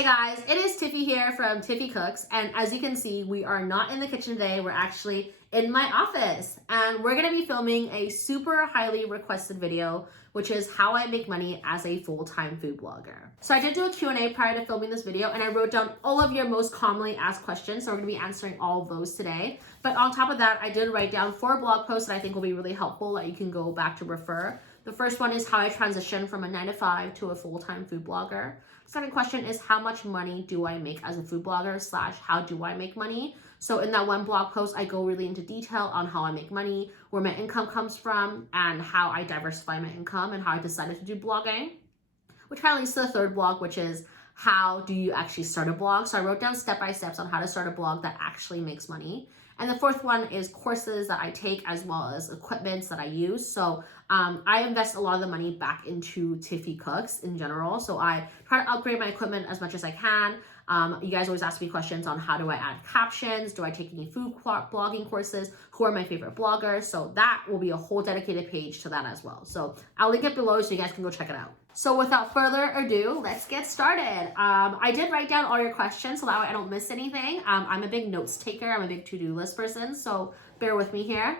Hey guys, it is Tiffy here from Tiffy Cooks, and as you can see, we are not in the kitchen today. We're actually in my office, and we're gonna be filming a super highly requested video, which is how I make money as a full-time food blogger. So I did do a Q&A prior to filming this video, and I wrote down all of your most commonly asked questions, so we're gonna be answering all of those today. But on top of that, I did write down 4 blog posts that I think will be really helpful that you can go back to refer. The first one is how I transitioned from a 9-to-5 to a full-time food blogger. Second question is how much money do I make as a food blogger / how do I make money? So in that one blog post, I go really into detail on how I make money, where my income comes from, and how I diversify my income and how I decided to do blogging, which kind of leads to the third blog, which is how do you actually start a blog? So I wrote down step-by-steps on how to start a blog that actually makes money. And the fourth one is courses that I take as well as equipment that I use. So I invest a lot of the money back into Tiffy Cooks in general. So I try to upgrade my equipment as much as I can. You guys always ask me questions on how do I add captions? Do I take any food blogging courses? Who are my favorite bloggers? So that will be a whole dedicated page to that as well. So I'll link it below so you guys can go check it out. So without further ado, let's get started. I did write down all your questions so that way I don't miss anything. I'm a big notes taker. I'm a big to-do list person, so bear with me here.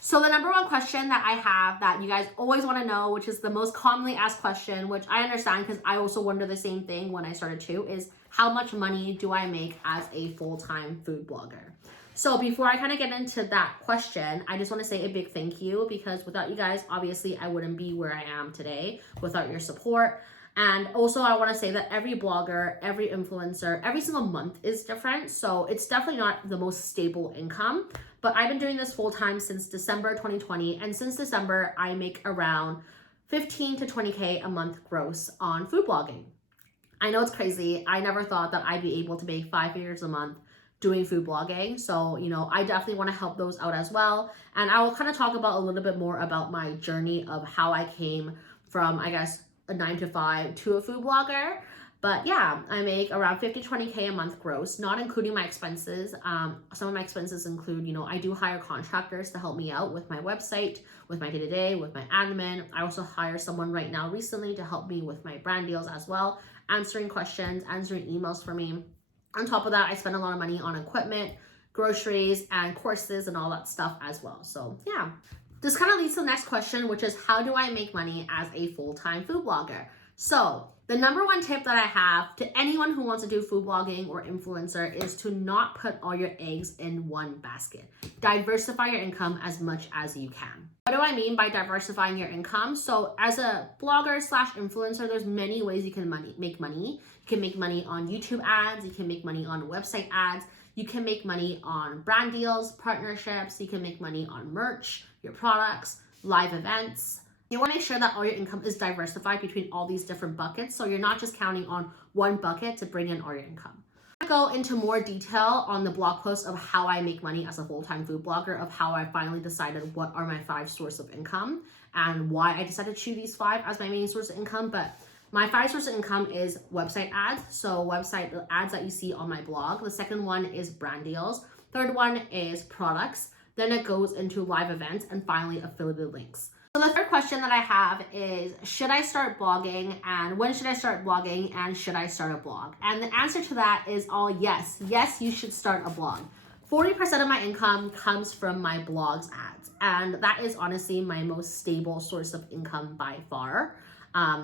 So the number one question that I have that you guys always want to know, which is the most commonly asked question, which I understand because I also wonder the same thing when I started too, is how much money do I make as a full-time food blogger? So before I kind of get into that question, I just want to say a big thank you because without you guys, obviously I wouldn't be where I am today without your support. And also I want to say that every blogger, every influencer, every single month is different. So it's definitely not the most stable income, but I've been doing this full time since December 2020. And since December, I make around 15 to 20K a month gross on food blogging. I know it's crazy. I never thought that I'd be able to make 5 figures a month doing food blogging. So, you know, I definitely want to help those out as well. And I will kind of talk about a little bit more about my journey of how I came from, I guess, a 9-to-5 to a food blogger. But yeah, I make around 50 to 20K a month gross, not including my expenses. Some of my expenses include, you know, I do hire contractors to help me out with my website, with my day-to-day, with my admin. I also hire someone right now recently to help me with my brand deals as well, answering questions, answering emails for me. On top of that, I spend a lot of money on equipment, groceries, and courses and all that stuff as well. So yeah, this kind of leads to the next question, which is how do I make money as a full-time food blogger? So the number one tip that I have to anyone who wants to do food blogging or influencer is to not put all your eggs in one basket. Diversify your income as much as you can. What do I mean by diversifying your income? So as a blogger / influencer, there's many ways you can make money. You can make money on YouTube ads. You can make money on website ads. You can make money on brand deals, partnerships. You can make money on merch, your products, live events. You want to make sure that all your income is diversified between all these different buckets. So you're not just counting on one bucket to bring in all your income. I'm going to go into more detail on the blog post of how I make money as a full-time food blogger, of how I finally decided what are my 5 sources of income and why I decided to choose these 5 as my main source of income. But my 5 sources of income is website ads. So website ads that you see on my blog. The second one is brand deals. Third one is products. Then it goes into live events and finally affiliated links. So the third question that I have is, should I start blogging, and when should I start blogging, and should I start a blog? And the answer to that is all yes. Yes, you should start a blog. 40% of my income comes from my blog's ads, and that is honestly my most stable source of income by far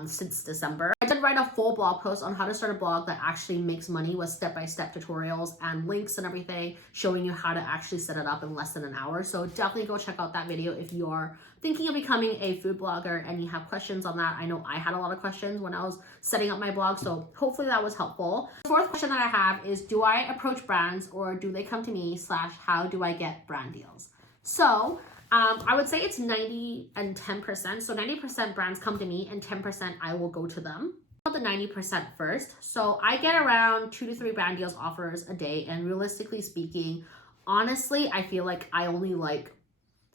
since December. I did write a full blog post on how to start a blog that actually makes money with step-by-step tutorials and links and everything, showing you how to actually set it up in less than an hour. So definitely go check out that video if you are thinking of becoming a food blogger and you have questions on that. I know I had a lot of questions when I was setting up my blog, so hopefully that was helpful. The fourth question that I have is, do I approach brands or do they come to me / how do I get brand deals? So I would say it's 90 and 10%. So 90% brands come to me and 10% I will go to them. The 90% first. So I get around 2 to 3 brand deals offers a day. And realistically speaking, honestly, I feel like I only like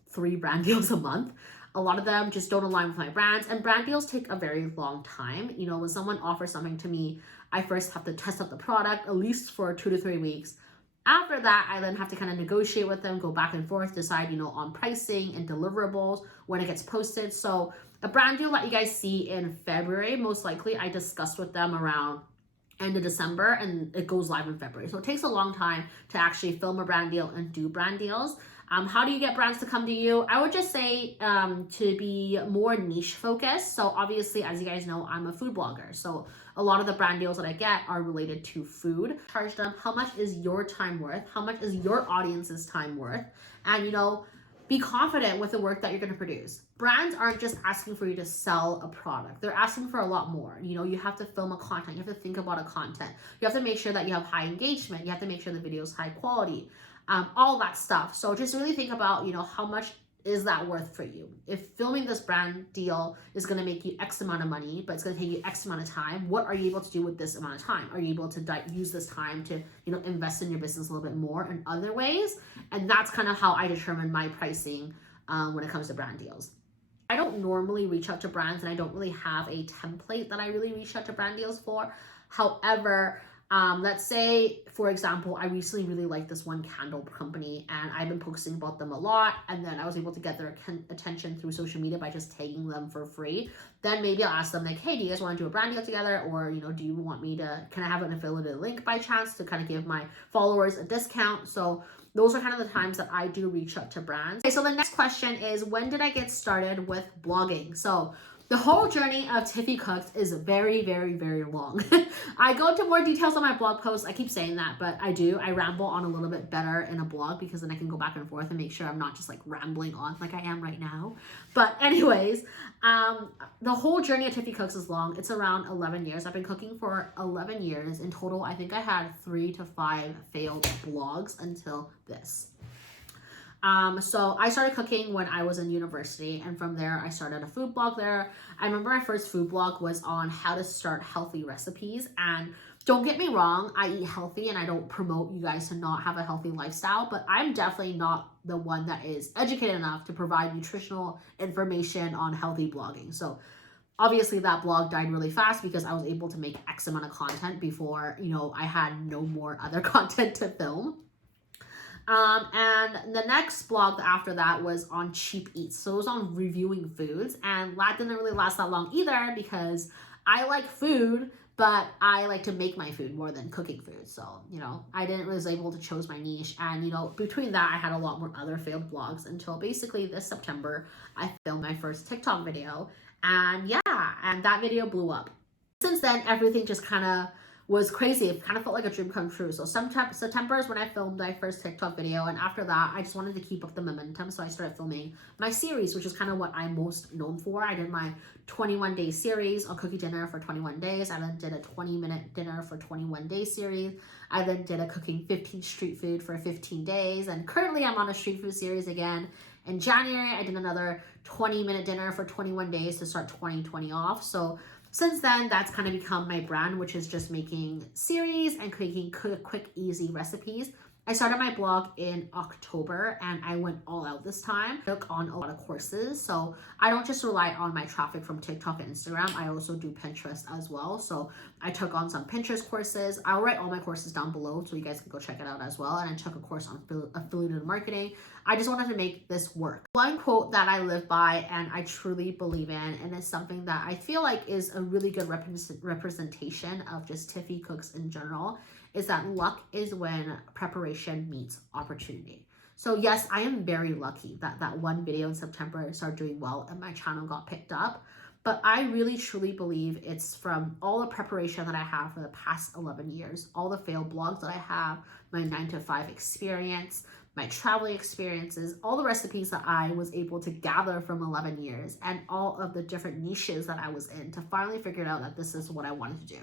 3 brand deals a month. A lot of them just don't align with my brands, and brand deals take a very long time. You know, when someone offers something to me, I first have to test out the product at least for 2 to 3 weeks. After that, I then have to kind of negotiate with them, go back and forth, decide, you know, on pricing and deliverables when it gets posted. So a brand deal that you guys see in February, most likely I discussed with them around end of December and it goes live in February. So it takes a long time to actually film a brand deal and do brand deals. How do you get brands to come to you? I would just say to be more niche focused. So obviously, as you guys know, I'm a food blogger. So a lot of the brand deals that I get are related to food. Charge them, how much is your time worth? How much is your audience's time worth? And be confident with the work that you're going to produce. Brands aren't just asking for you to sell a product. They're asking for a lot more. You have to film a content. You have to think about a content. You have to make sure that you have high engagement. You have to make sure the video is high quality. All that stuff. So just really think about, how much is that worth for you? If filming this brand deal is going to make you X amount of money, but it's going to take you X amount of time, what are you able to do with this amount of time? Are you able to use this time to, invest in your business a little bit more in other ways? And that's kind of how I determine my pricing when it comes to brand deals. I don't normally reach out to brands, and I don't really have a template that I really reach out to brand deals for. However, let's say, for example, I recently really liked this one candle company and I've been posting about them a lot, and then I was able to get their attention through social media by just tagging them for free. Then maybe I'll ask them like, hey, do you guys want to do a brand deal together? Or, do you want me to, can I have an affiliate link by chance to kind of give my followers a discount? So those are kind of the times that I do reach out to brands. Okay, so the next question is, when did I get started with blogging? So the whole journey of Tiffy Cooks is very, very, very long. I go into more details on my blog posts. I keep saying that, but I do. I ramble on a little bit better in a blog because then I can go back and forth and make sure I'm not just like rambling on like I am right now. But anyways, the whole journey of Tiffy Cooks is long. It's around 11 years. I've been cooking for 11 years. In total, I think I had 3 to 5 failed blogs until this. So I started cooking when I was in university, and from there I started a food blog there. I remember my first food blog was on how to start healthy recipes, and don't get me wrong, I eat healthy and I don't promote you guys to not have a healthy lifestyle, but I'm definitely not the one that is educated enough to provide nutritional information on healthy blogging. So obviously that blog died really fast because I was able to make X amount of content before, I had no more other content to film. And the next blog after that was on cheap eats. So it was on reviewing foods, and that didn't really last that long either because I like food, but I like to make my food more than cooking food. So, I didn't really was able to choose my niche. And, between that, I had a lot more other failed blogs until basically this September, I filmed my first TikTok video. And yeah, and that video blew up. Since then, everything just kind of was crazy. It kind of felt like a dream come true. So September is when I filmed my first TikTok video, and after that I just wanted to keep up the momentum, so I started filming my series, which is kind of what I'm most known for. I did my 21-day series, I'll cook you dinner for 21 days. I then did a 20-minute dinner for 21-day series. I then did a cooking 15 street food for 15 days, and currently I'm on a street food series again. In January I did another 20-minute dinner for 21 days to start 2020 off. So since then, that's kind of become my brand, which is just making series and making quick, easy recipes. I started my blog in October and I went all out this time. I took on a lot of courses. So I don't just rely on my traffic from TikTok and Instagram. I also do Pinterest as well. So I took on some Pinterest courses. I'll write all my courses down below so you guys can go check it out as well. And I took a course on affiliate marketing. I just wanted to make this work. One quote that I live by and I truly believe in, and it's something that I feel like is a really good representation of just Tiffy Cooks in general, is that luck is when preparation meets opportunity. So yes, I am very lucky that that one video in September started doing well and my channel got picked up. But I really truly believe it's from all the preparation that I have for the past 11 years, all the failed blogs that I have, my 9-to-5 experience, my traveling experiences, all the recipes that I was able to gather from 11 years, and all of the different niches that I was in to finally figure out that this is what I wanted to do.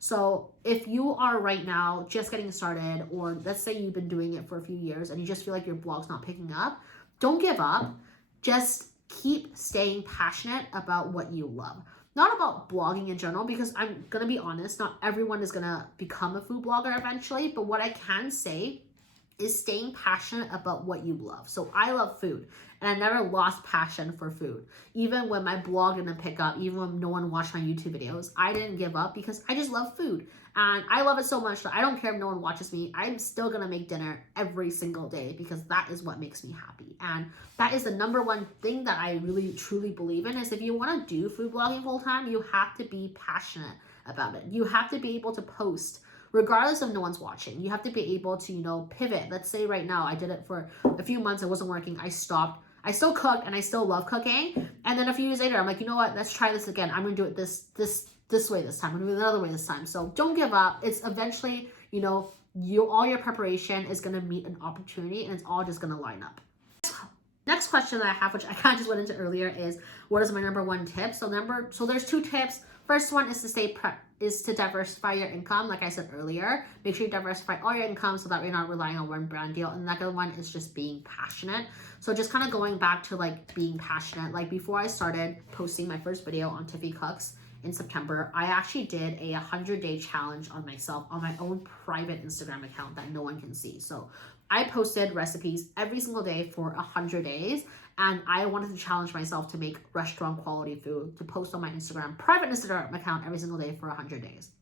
So if you are right now just getting started, or let's say you've been doing it for a few years and you just feel like your blog's not picking up, don't give up. Just keep staying passionate about what you love. Not about blogging in general, because I'm going to be honest, not everyone is going to become a food blogger eventually, but what I can say is staying passionate about what you love. So I love food, and I never lost passion for food. Even when my blog didn't pick up, even when no one watched my YouTube videos, I didn't give up because I just love food. And I love it so much that I don't care if no one watches me. I'm still gonna make dinner every single day because that is what makes me happy. And that is the number one thing that I really truly believe in, is if you wanna do food blogging full time, you have to be passionate about it. You have to be able to post regardless of no one's watching. You have to be able to, you know, pivot. Let's say right now I did it for a few months, it wasn't working, I stopped. I still cook and I still love cooking. And then a few years later, I'm like, you know what, let's try this again. I'm gonna do it this way this time. I'm gonna do it another way this time. So don't give up. It's eventually, you know, all your preparation is gonna meet an opportunity and it's all just gonna line up. Next question that I have, which I kind of just went into earlier, is what is my number one tip? So there's 2 tips. First one is to diversify your income. Like I said earlier, make sure you diversify all your income so that you're not relying on one brand deal. And the second one is just being passionate. So just kind of going back to like being passionate. Like before I started posting my first video on Tiffy Cooks in September, I actually did a 100-day challenge on myself on my own private Instagram account that no one can see. So I posted recipes every single day for 100 days, and I wanted to challenge myself to make restaurant quality food, to post on my private Instagram account every single day for 100 days.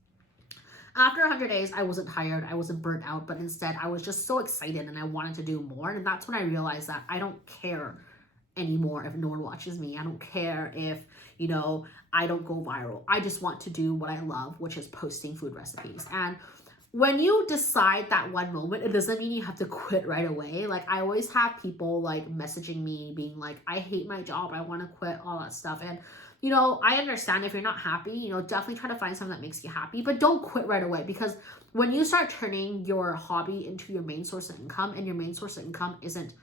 After 100 days, I wasn't tired, I wasn't burnt out, but instead I was just so excited and I wanted to do more. And that's when I realized that I don't care anymore if no one watches me. I don't care if, you know, I don't go viral. I just want to do what I love, which is posting food recipes. And when you decide that one moment, it doesn't mean you have to quit right away. Like I always have people like messaging me being like, I hate my job, I want to quit, all that stuff. And you know, I understand if you're not happy, you know, definitely try to find something that makes you happy, but don't quit right away, because when you start turning your hobby into your main source of income and your main source of income isn't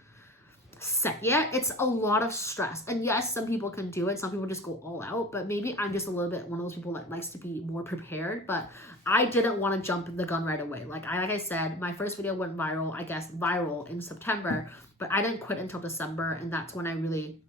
set yet, it's a lot of stress. And yes, some people can do it, some people just go all out, but maybe I'm just a little bit one of those people that likes to be more prepared. But I didn't want to jump the gun right away. Like I said, my first video went viral in September, but I didn't quit until December. And that's when I really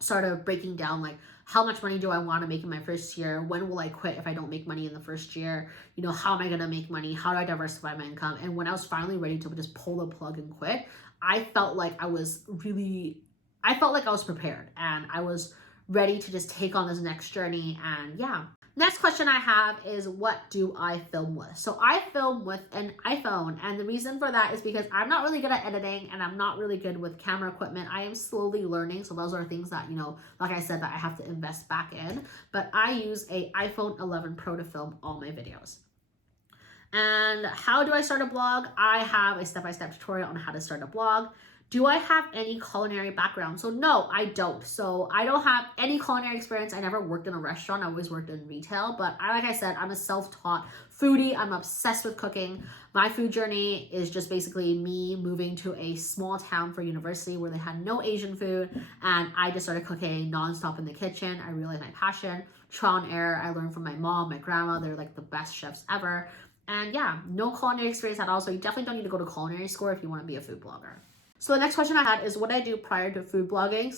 started breaking down, like, how much money do I want to make in my first year? When will I quit if I don't make money in the first year? You know, how am I going to make money? How do I diversify my income? And when I was finally ready to just pull the plug and quit, I felt like I was prepared and I was ready to just take on this next journey. And yeah. Next question I have is, what do I film with? So I film with an iPhone, and the reason for that is because I'm not really good at editing and I'm not really good with camera equipment. I am slowly learning, so those are things that, you know, like I said, that I have to invest back in. But I use a iPhone 11 Pro to film all my videos. And how do I start a blog? I have a step-by-step tutorial on how to start a blog. Do I have any culinary background? So no, I don't. So I don't have any culinary experience. I never worked in a restaurant. I always worked in retail. But like I said, I'm a self-taught foodie. I'm obsessed with cooking. My food journey is just basically me moving to a small town for university where they had no Asian food. And I just started cooking nonstop in the kitchen. I realized my passion. Trial and error. I learned from my mom, my grandma. They're like the best chefs ever. And yeah, no culinary experience at all. So you definitely don't need to go to culinary school if you want to be a food blogger. So the next question I had is, what did I do prior to food blogging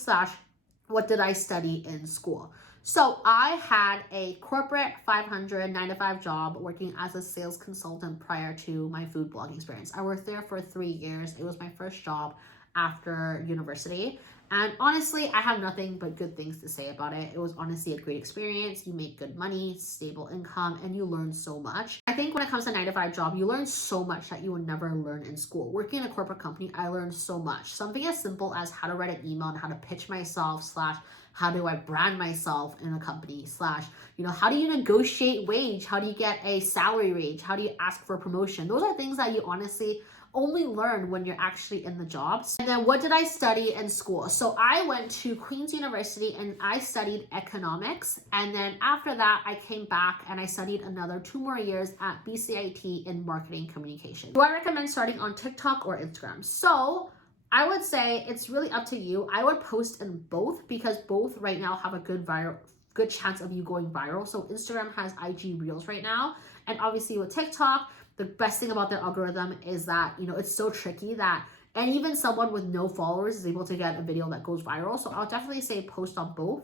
/ what did I study in school? So I had a corporate 500 9-to-5 job working as a sales consultant prior to my food blogging experience. I worked there for 3 years. It was my first job after university. And honestly, I have nothing but good things to say about it. It was honestly a great experience. You make good money, stable income, and you learn so much. I think when it comes to 9-to-5 job, you learn so much that you would never learn in school. Working in a corporate company, I learned so much. Something as simple as how to write an email and how to pitch myself / how do I brand myself in a company / you know, how do you negotiate wage? How do you get a salary range? How do you ask for a promotion? Those are things that you honestly only learn when you're actually in the jobs. And then what did I study in school? So I went to Queen's University and I studied economics. And then after that, I came back and I studied another 2 more years at BCIT in marketing communication. Do I recommend starting on TikTok or Instagram? So I would say it's really up to you. I would post in both because both right now have a good chance of you going viral. So Instagram has IG Reels right now. And obviously with TikTok, the best thing about their algorithm is that, you know, it's so tricky that, and even someone with no followers is able to get a video that goes viral. So I'll definitely say post on both.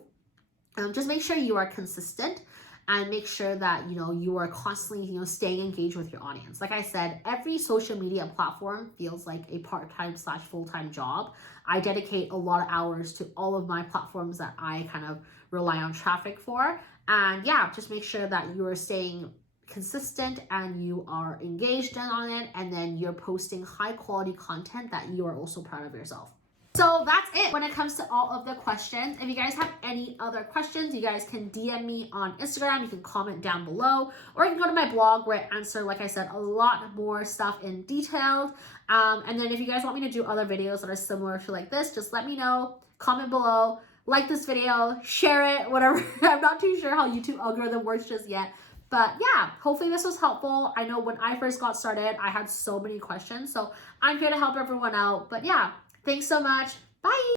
Just make sure you are consistent and make sure that, you know, you are constantly, you know, staying engaged with your audience. Like I said, every social media platform feels like a part-time / full-time job. I dedicate a lot of hours to all of my platforms that I kind of rely on traffic for. And yeah, just make sure that you are staying consistent and you are engaged on it, and then you're posting high quality content that you are also proud of yourself. So that's it when it comes to all of the questions. If you guys have any other questions, you guys can DM me on Instagram. You can comment down below, or you can go to my blog where I answer, like I said, a lot more stuff in detail. And then if you guys want me to do other videos that are similar to like this, just let me know. Comment below, like this video, share it, whatever. I'm not too sure how YouTube algorithm works just yet. But yeah, hopefully this was helpful. I know when I first got started, I had so many questions. So I'm here to help everyone out. But yeah, thanks so much. Bye.